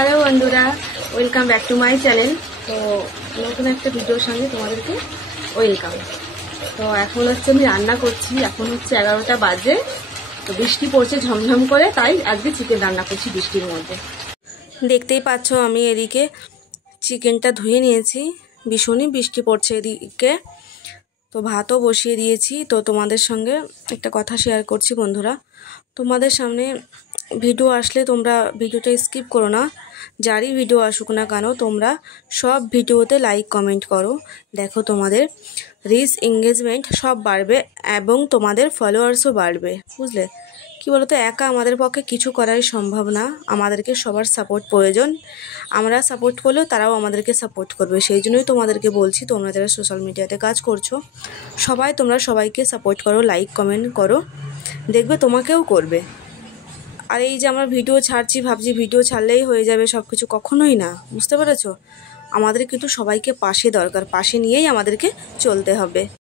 Hello বন্ধুরা, welcome back to my channel. তো নতুন একটা ভিডিওর সঙ্গে তোমাদেরকে ওয়েলকাম। তো এখন হচ্ছে আমি রান্না করছি, এখন হচ্ছে 11টা বাজে। তো বৃষ্টি পড়ছে ঝমঝম করে, তাই আজকে চিকেন রান্না করছি বৃষ্টির মধ্যে। দেখতেই পাচ্ছ আমি এদিকে চিকেনটা ধুয়ে নিয়েছি, ভীষণই বৃষ্টি পড়ছে এদিকে। তো ভাতও বসিয়ে দিয়েছি। তো তোমাদের সঙ্গে একটা কথা শেয়ার করছি বন্ধুরা, তোমাদের সামনে ভিডিও আসলে তোমরা ভিডিওটা স্কিপ করো না। যারই ভিডিও আসুক না কেন তোমরা সব ভিডিওতে লাইক কমেন্ট করো। দেখো তোমাদের রিচ এঙ্গেজমেন্ট সব বাড়বে এবং তোমাদের ফলোয়ার্সও বাড়বে, বুঝলে? কি বলতো, একা আমাদের পক্ষে কিছু করাই সম্ভব না, আমাদেরকে সবার সাপোর্ট প্রয়োজন। আমরা সাপোর্ট করলেও তারাও আমাদেরকে সাপোর্ট করবে। সেই জন্যই তোমাদেরকে বলছি, তোমরা যারা সোশ্যাল মিডিয়াতে কাজ করছো সবাই তোমরা সবাইকে সাপোর্ট করো, লাইক কমেন্ট করো, দেখবে তোমাকেও করবে। আর এই যে আমরা ভিডিও ছাড়ছি, ভাবছি ভিডিও ছাড়লেই হয়ে যাবে সব কিছু, কখনোই না, বুঝতে পেরেছো? আমাদের কিন্তু সবাইকে পাশে দরকার, পাশে নিয়েই আমাদেরকে চলতে হবে।